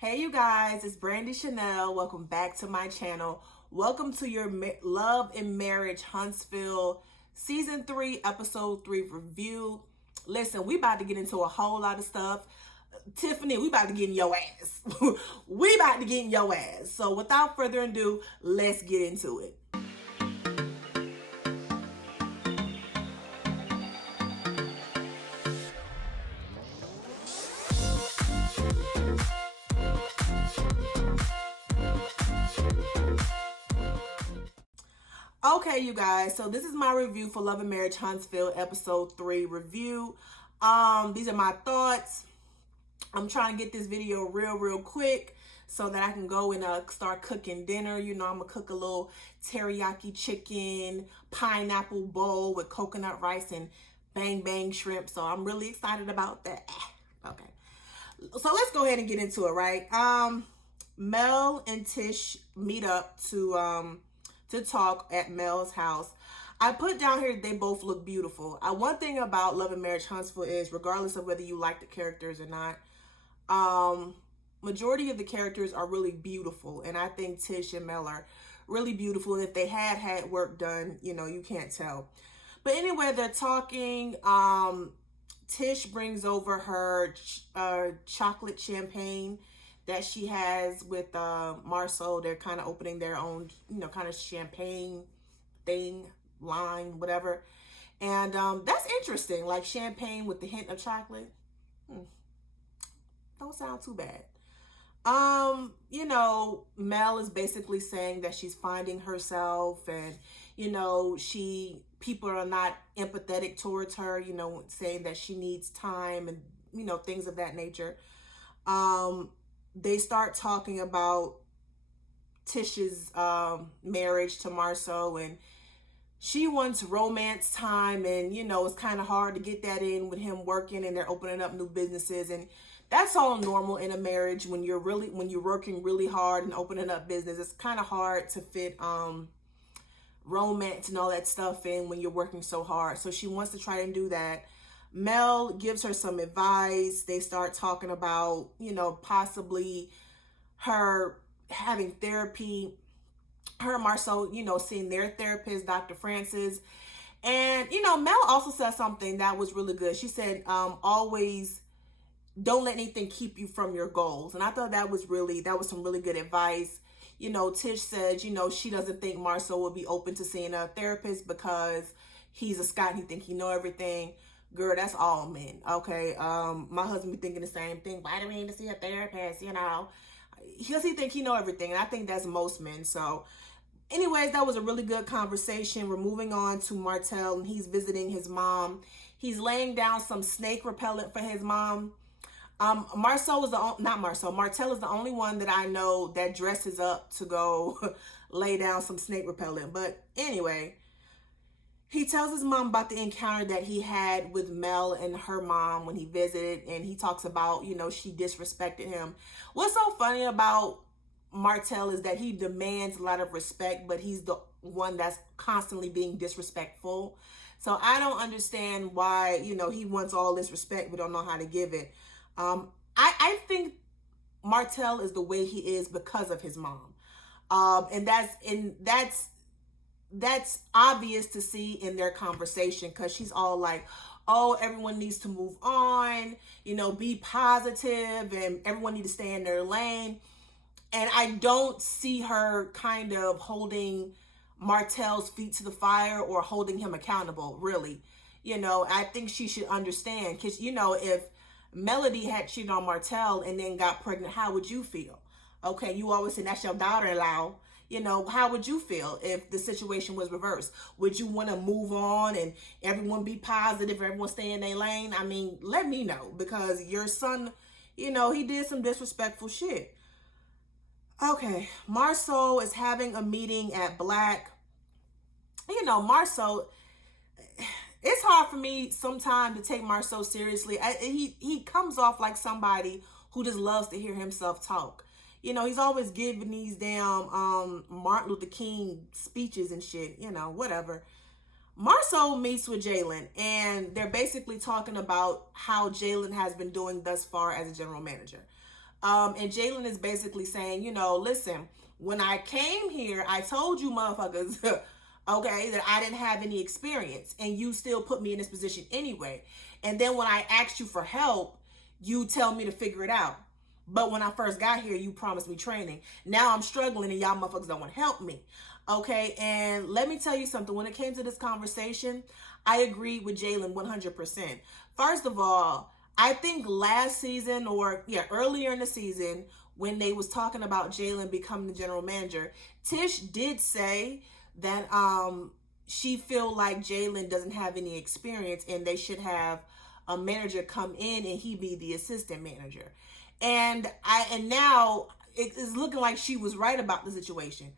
Hey you guys, it's Brandy Chanel. Welcome back to my channel. Welcome to your Love and Marriage Huntsville Season 3, Episode 3 review. Listen, we about to get into a whole lot of stuff. Tiffany, we about to get in your ass. We about to get in your ass. So without further ado, let's get into it. Okay, you guys, so this is my review for Love and Marriage Huntsville Episode 3 review. These are my thoughts. I'm trying to get this video real quick so that I can go and start cooking dinner. You know, I'm gonna cook a little teriyaki chicken, pineapple bowl with coconut rice and bang bang shrimp. So I'm really excited about that. Okay, so let's go ahead and get into it, right? Mel and Tish meet up to talk at Mel's house. I put down here they both look beautiful. One thing about Love and Marriage Huntsville is, regardless of whether you like the characters or not, majority of the characters are really beautiful, and I think Tish and Mel are really beautiful. And if they had work done, you know, you can't tell. But anyway, they're talking. Tish brings over her chocolate champagne that she has with Marceau. They're kind of opening their own, you know, kind of champagne thing, line, whatever. And that's interesting, like champagne with the hint of chocolate. Don't sound too bad. You know, Mel is basically saying that she's finding herself, and, you know, people are not empathetic towards her, you know, saying that she needs time and, you know, things of that nature. They start talking about Tish's marriage to Marceau, and she wants romance time, and, you know, it's kind of hard to get that in with him working, and they're opening up new businesses, and that's all normal in a marriage. When you're working really hard and opening up business, it's kind of hard to fit romance and all that stuff in when you're working so hard. So she wants to try and do that. Mel gives her some advice. They start talking about, you know, possibly her having therapy, her and Marceau, you know, seeing their therapist, Dr. Francis. And, you know, Mel also said something that was really good. She said, always don't let anything keep you from your goals. And I thought that was some really good advice. You know, Tish said, you know, she doesn't think Marceau will be open to seeing a therapist because he's a Scot and he think he know everything. Girl, that's all men, okay? My husband be thinking the same thing. Why do we need to see a therapist, you know? Because he think he know everything, and I think that's most men. So anyways, that was a really good conversation. We're moving on to Martell, and he's visiting his mom. He's laying down some snake repellent for his mom. Martell is the only one that I know that dresses up to go lay down some snake repellent. But anyway, he tells his mom about the encounter that he had with Mel and her mom when he visited, and he talks about, you know, she disrespected him. What's so funny about Martell is that he demands a lot of respect, but he's the one that's constantly being disrespectful. So I don't understand why, you know, he wants all this respect but don't know how to give it. I think Martell is the way he is because of his mom. And that's obvious to see in their conversation, because she's all like, oh, everyone needs to move on, you know, be positive, and everyone need to stay in their lane. And I don't see her kind of holding Martell's feet to the fire or holding him accountable, really. You know, I think she should understand, because, you know, if Melody had cheated on Martell and then got pregnant, how would you feel? Okay, you always say that's your daughter-in-law. You know, how would you feel if the situation was reversed? Would you want to move on and everyone be positive, everyone stay in their lane? I mean, let me know, because your son, you know, he did some disrespectful shit. Okay, Marceau is having a meeting at Black. You know, Marceau, it's hard for me sometimes to take Marceau seriously. He comes off like somebody who just loves to hear himself talk. You know, he's always giving these damn Martin Luther King speeches and shit, you know, whatever. Marceau meets with Jalen, and they're basically talking about how Jalen has been doing thus far as a general manager. And Jalen is basically saying, listen, when I came here, I told you motherfuckers, okay, that I didn't have any experience, and you still put me in this position anyway. And then when I asked you for help, you tell me to figure it out. But when I first got here, you promised me training. Now I'm struggling and y'all motherfuckers don't want to help me. Okay, and let me tell you something. When it came to this conversation, I agreed with Jalen 100%. First of all, I think last season, or earlier in the season, when they was talking about Jalen becoming the general manager, Tish did say that she feel like Jalen doesn't have any experience and they should have a manager come in and he be the assistant manager. And now it is looking like she was right about the situation,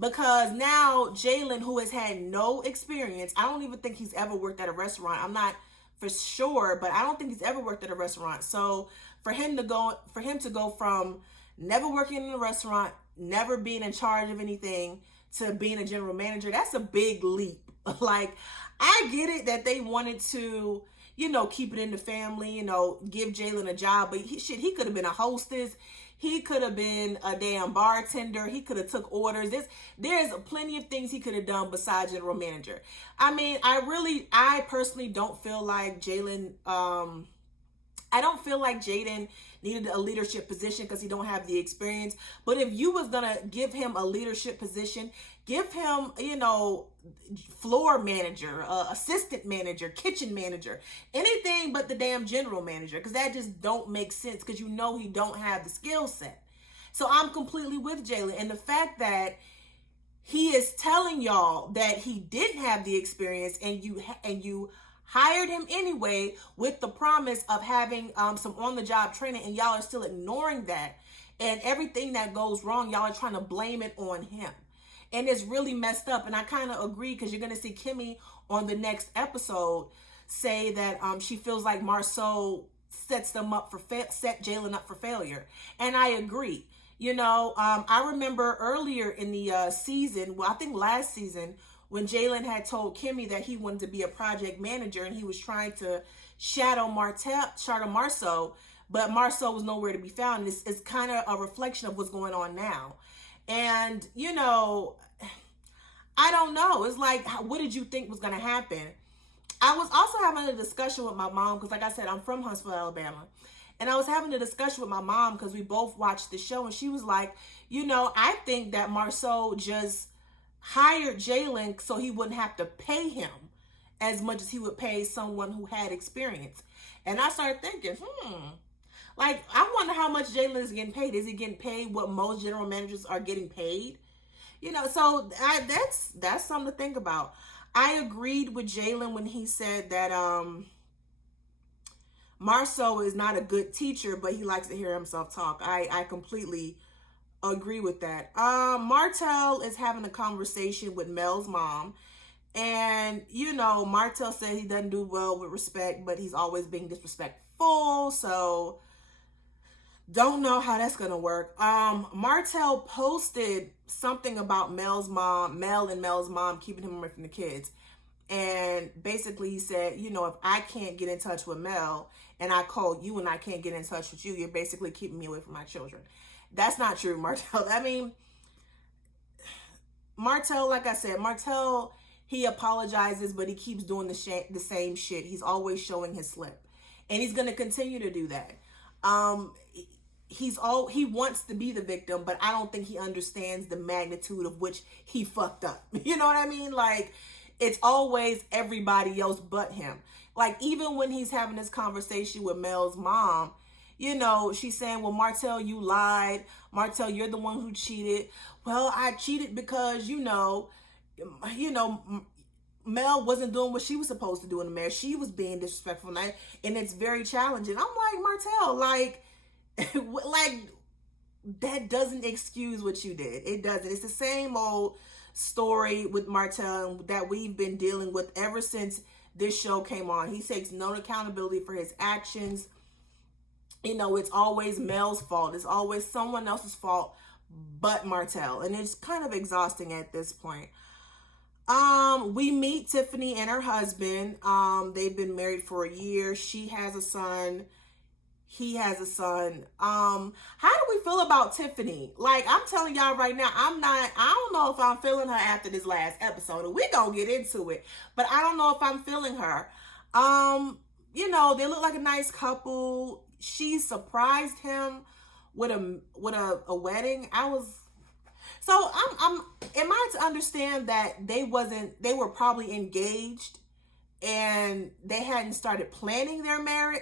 because now Jalen, who has had no experience, I don't even think he's ever worked at a restaurant. I'm not for sure, but I don't think he's ever worked at a restaurant. So for him to go from never working in a restaurant, never being in charge of anything, to being a general manager, that's a big leap. Like, I get it that they wanted to, keep it in the family, give Jalen a job, but he could have been a hostess. He could have been a damn bartender. He could have took orders. There's plenty of things he could have done besides general manager. I mean, I personally don't feel like Jalen, I don't feel like Jaden needed a leadership position because he don't have the experience. But if you was going to give him a leadership position, give him, floor manager, assistant manager, kitchen manager, anything but the damn general manager, because that just don't make sense, because he don't have the skill set. So I'm completely with Jalen. And the fact that he is telling y'all that he didn't have the experience, and you hired him anyway with the promise of having some on-the-job training, and y'all are still ignoring that. And everything that goes wrong, y'all are trying to blame it on him. And it's really messed up. And I kind of agree, because you're going to see Kimmy on the next episode say that she feels like Marceau set Jalen up for failure. And I agree. I remember earlier in the season, well, I think last season, when Jalen had told Kimmy that he wanted to be a project manager, and he was trying to shadow Marceau, but Marceau was nowhere to be found. It's kind of a reflection of what's going on now. And, I don't know. It's like, what did you think was going to happen? I was also having a discussion with my mom, because like I said, I'm from Huntsville, Alabama. And I was having a discussion with my mom because we both watched the show, and she was like, I think that Marceau just hired Jalen so he wouldn't have to pay him as much as he would pay someone who had experience. And I started thinking, like, I wonder how much Jalen is getting paid. Is he getting paid what most general managers are getting paid? So that's something to think about. I agreed with Jalen when he said that Marceau is not a good teacher, but he likes to hear himself talk. I completely agree with that. Martell is having a conversation with Mel's mom. And, Martell said he doesn't do well with respect, but he's always being disrespectful. So don't know how that's going to work. Martell posted something about Mel and Mel's mom keeping him away from the kids. And basically he said, if I can't get in touch with Mel and I call you and I can't get in touch with you, you're basically keeping me away from my children. That's not true, Martell. I mean, Martell, like I said, he apologizes, but he keeps doing the same shit. He's always showing his slip. And he's going to continue to do that. He wants to be the victim, but I don't think he understands the magnitude of which he fucked up. You know what I mean? Like, it's always everybody else but him. Like, even when he's having this conversation with Mel's mom, she's saying, well, Martell, you lied. Martell, you're the one who cheated. Well, I cheated because, Mel wasn't doing what she was supposed to do in the marriage. She was being disrespectful, and it's very challenging. I'm like, Martell, like that doesn't excuse what you did. It doesn't. It's the same old story with Martell that we've been dealing with ever since this show came on. He takes no accountability for his actions. It's always Mel's fault. It's always someone else's fault but Martell. And it's kind of exhausting at this point. We meet Tiffany and her husband. They've been married for a year. She has a son. he has a son. How do we feel about Tiffany? Like, I'm telling y'all right now, I don't know if I'm feeling her after this last episode. And we gonna get into it. But I don't know if I'm feeling her. They look like a nice couple. She surprised him with a wedding. Am I to understand that they were probably engaged and they hadn't started planning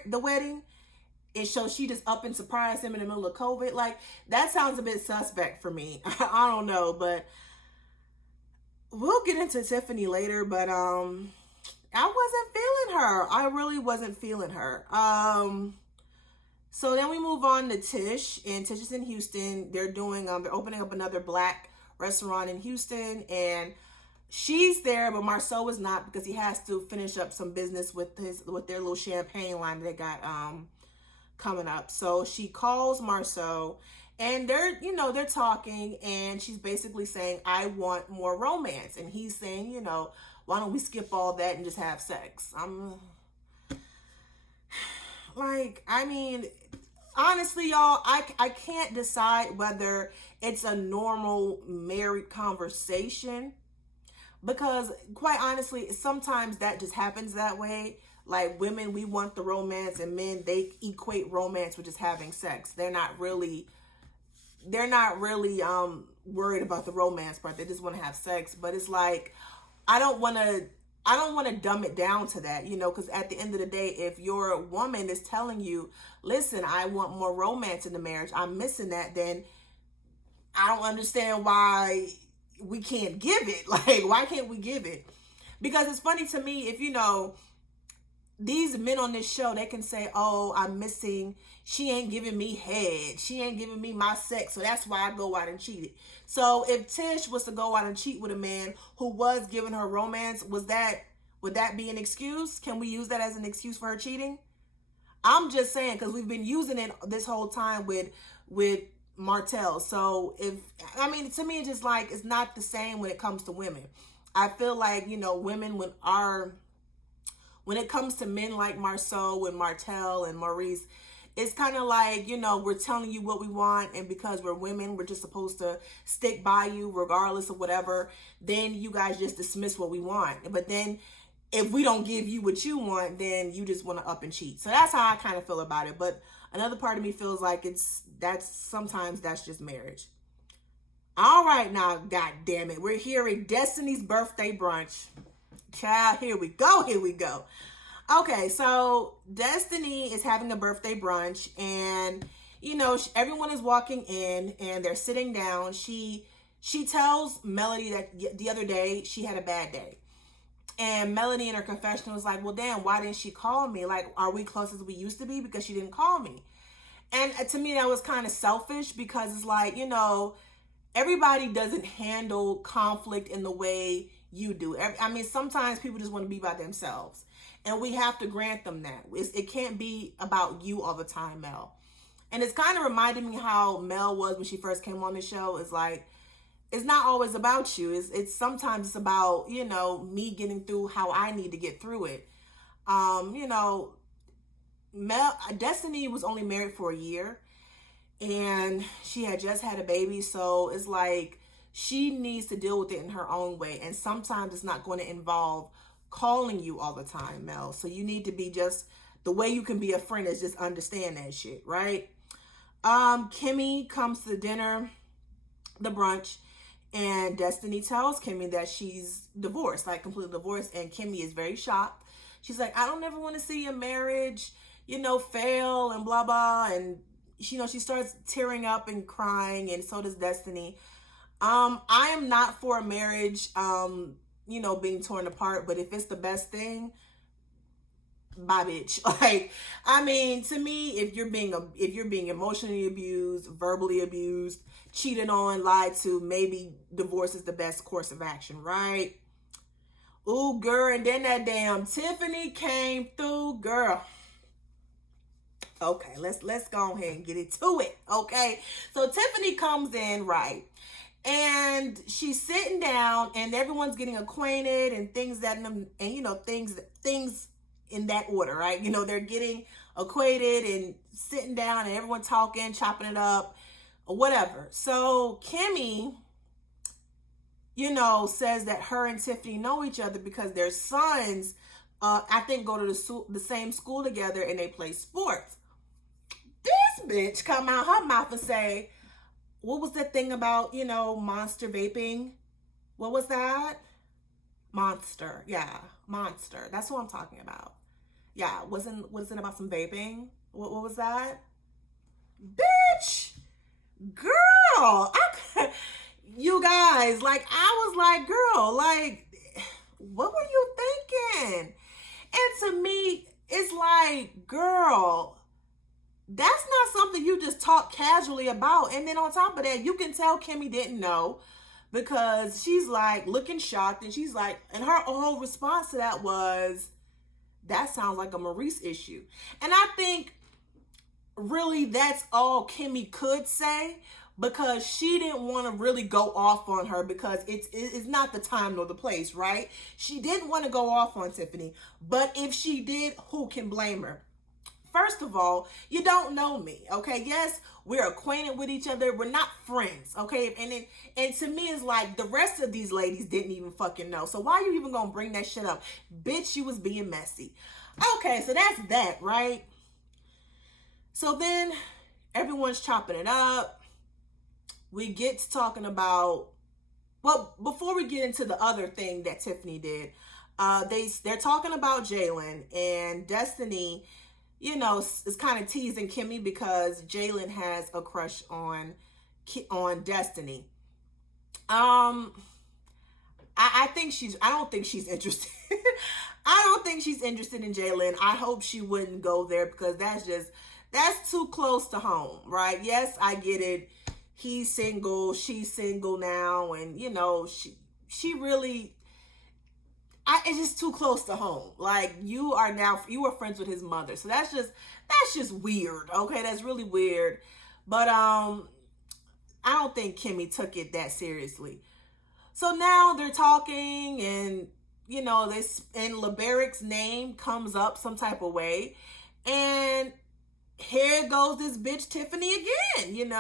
the wedding? And so she just up and surprised him in the middle of COVID. Like, that sounds a bit suspect for me. I don't know, but we'll get into Tiffany later. But I wasn't feeling her. I really wasn't feeling her. So then we move on to Tish, and Tish is in Houston. They're opening up another Black restaurant in Houston, and she's there, but Marceau is not because he has to finish up some business with their little champagne line that they got coming up. So she calls Marceau, and they're talking, and she's basically saying, I want more romance. And he's saying, why don't we skip all that and just have sex? I'm like, honestly, y'all, I can't decide whether it's a normal married conversation, because quite honestly, sometimes that just happens that way. Like, women, we want the romance, and men, they equate romance with just having sex. They're not really worried about the romance part. They just want to have sex. But it's like, I don't want to dumb it down to that, because at the end of the day, if your woman is telling you, listen, I want more romance in the marriage, I'm missing that, then I don't understand why we can't give it. Like, why can't we give it? Because it's funny to me, if these men on this show, they can say, oh, I'm missing, she ain't giving me head, she ain't giving me my sex, so that's why I go out and cheat it. So if Tish was to go out and cheat with a man who was giving her romance, would that be an excuse? Can we use that as an excuse for her cheating? I'm just saying, because we've been using it this whole time with Martell. So to me, it's just like, it's not the same when it comes to women. I feel like, women, when it comes to men like Marceau and Martell and Maurice, it's kind of like, we're telling you what we want, and because we're women, we're just supposed to stick by you regardless of whatever. Then you guys just dismiss what we want. But then if we don't give you what you want, then you just want to up and cheat. So that's how I kind of feel about it. But another part of me feels like sometimes that's just marriage. All right, now, God damn it, we're here at Destiny's birthday brunch. Child, here we go. Okay, so Destiny is having a birthday brunch, and everyone is walking in and they're sitting down. She tells Melody that the other day she had a bad day, and Melody in her confessional was like, well, damn, why didn't she call me? Like, are we close as we used to be? Because she didn't call me. And to me, that was kind of selfish, because it's like, everybody doesn't handle conflict in the way you do. Sometimes people just want to be by themselves, and we have to grant them that. It can't be about you all the time, Mel. And it's kind of reminded me how Mel was when she first came on the show. It's like, it's not always about you. It's sometimes it's about, me getting through how I need to get through it. Destiny was only married for a year, and she had just had a baby. So it's like, she needs to deal with it in her own way. And sometimes it's not going to involve calling you all the time, Mel. So you need to be just, the way you can be a friend is just understand that shit, right? Kimmy comes to the brunch, and Destiny tells Kimmy that she's divorced, like completely divorced. And Kimmy is very shocked. She's like, I don't ever want to see your marriage, fail and blah, blah. And, she starts tearing up and crying, and so does Destiny. I am not for a marriage, being torn apart, but if it's the best thing, bye, bitch. Like, to me, if you're being emotionally abused, verbally abused, cheated on, lied to, maybe divorce is the best course of action, right? Ooh, girl, and then that damn Tiffany came through, girl. Okay, let's go ahead and get into it, okay? So Tiffany comes in, right? And she's sitting down, and everyone's getting acquainted and things in that order, right? They're getting equated and sitting down and everyone talking, chopping it up, or whatever. So Kimmy, says that her and Tiffany know each other because their sons, I think, go to the same school together and they play sports. This bitch come out her mouth and say, what was that thing about, monster vaping? What was that? Monster. Yeah, Monster. That's what I'm talking about. Yeah, wasn't it about some vaping? What was that? Bitch! Girl! You guys, I was like, girl, what were you thinking? And to me, it's like, girl, that's not something you just talk casually about. And then on top of that, you can tell Kimmy didn't know because she's like looking shocked, and she's like, and her whole response to that was, that sounds like a Maurice issue. And I think really that's all Kimmy could say, because she didn't want to really go off on her because it's not the time nor the place, right? She didn't want to go off on Tiffany, but if she did, who can blame her? First of all, you don't know me, okay? Yes, we're acquainted with each other. We're not friends, okay? And to me, it's like the rest of these ladies didn't even fucking know. So why are you even gonna bring that shit up? Bitch, you was being messy. Okay, so that's that, right? So then everyone's chopping it up. We get to talking about, well, before we get into the other thing that Tiffany did, they're talking about Jalen, and Destiny, is kind of teasing Kimmy because Jalen has a crush on Destiny. I don't think she's interested. I don't think she's interested in Jalen. I hope she wouldn't go there because that's too close to home, right? Yes, I get it. He's single, she's single now, and she really, it's just too close to home. Like, you are friends with his mother, so that's just weird. Okay, that's really weird. But I don't think Kimmy took it that seriously. So now they're talking, and and LeBarrick's name comes up some type of way, and here goes this bitch Tiffany again.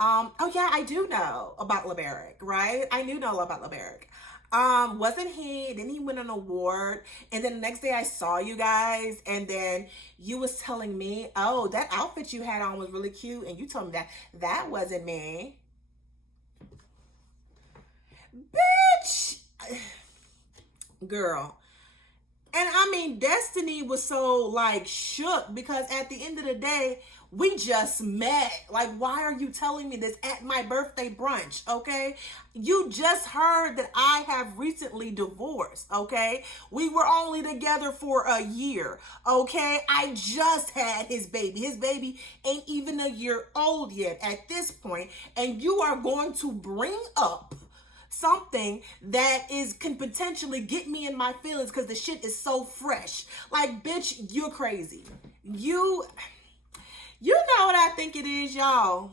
Oh yeah, I do know about LeBarrick, right? I do know about LeBarrick. Didn't he win an award? And then the next day I saw you guys, and then you was telling me, oh, that outfit you had on was really cute, and you told me that wasn't me. Bitch! Girl. And I mean, Destiny was so shook because at the end of the day, we just met. Like, why are you telling me this at my birthday brunch? Okay. You just heard that I have recently divorced. Okay. We were only together for a year. Okay. I just had his baby. His baby ain't even a year old yet at this point. And you are going to bring up something that can potentially get me in my feelings because the shit is so fresh. Like, bitch, you're crazy. You know what I think it is, y'all.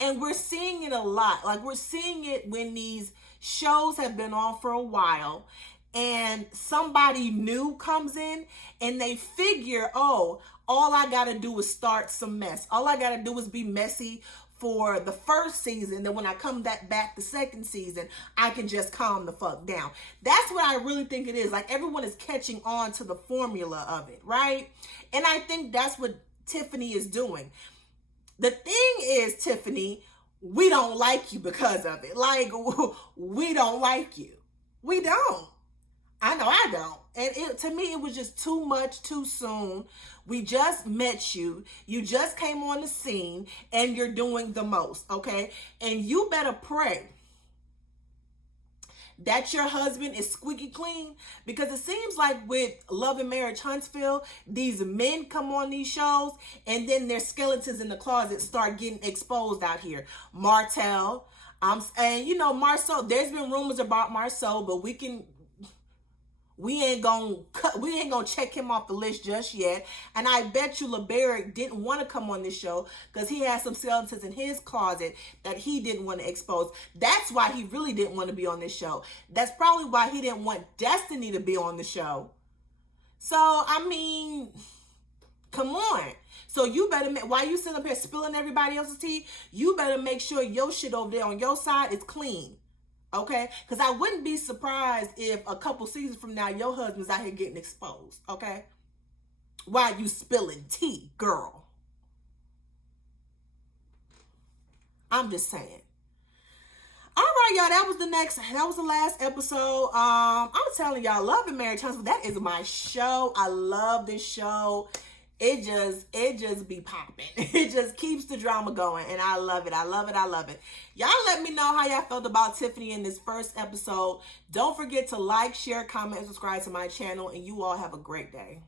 And we're seeing it a lot. Like, we're seeing it when these shows have been on for a while and somebody new comes in and they figure, oh, all I gotta do is start some mess. All I gotta do is be messy for the first season, then when I come back the second season, I can just calm the fuck down. That's what I really think it is. Like, everyone is catching on to the formula of it, right? And I think that's what Tiffany is doing. The thing is, Tiffany, we don't like you because of it. Like, we don't like you. We don't. I know I don't. And to me, it was just too much too soon. We just met you. You just came on the scene and you're doing the most, okay? And you better pray that your husband is squeaky clean, because it seems like with Love and Marriage Huntsville, these men come on these shows and then their skeletons in the closet start getting exposed out here. Martell, and Marceau, there's been rumors about Marceau, but we ain't gonna check him off the list just yet. And I bet you LeBarrick didn't want to come on this show because he has some skeletons in his closet that he didn't want to expose. That's why he really didn't want to be on this show. That's probably why he didn't want Destiny to be on the show. So, I mean, Come on. So you better make, while you sit up here spilling everybody else's tea, you better make sure your shit over there on your side is clean. Okay? Because I wouldn't be surprised if a couple seasons from now your husband's out here getting exposed. Okay? Why you spilling tea, girl? I'm just saying. All right, y'all. That was the last episode. I'm telling y'all, Love and Marriage Huntsville, that is my show. I love this show. It just be popping. It just keeps the drama going, and I love it. I love it. I love it. Y'all let me know how y'all felt about Tiffany in this first episode. Don't forget to like, share, comment, and subscribe to my channel, and you all have a great day.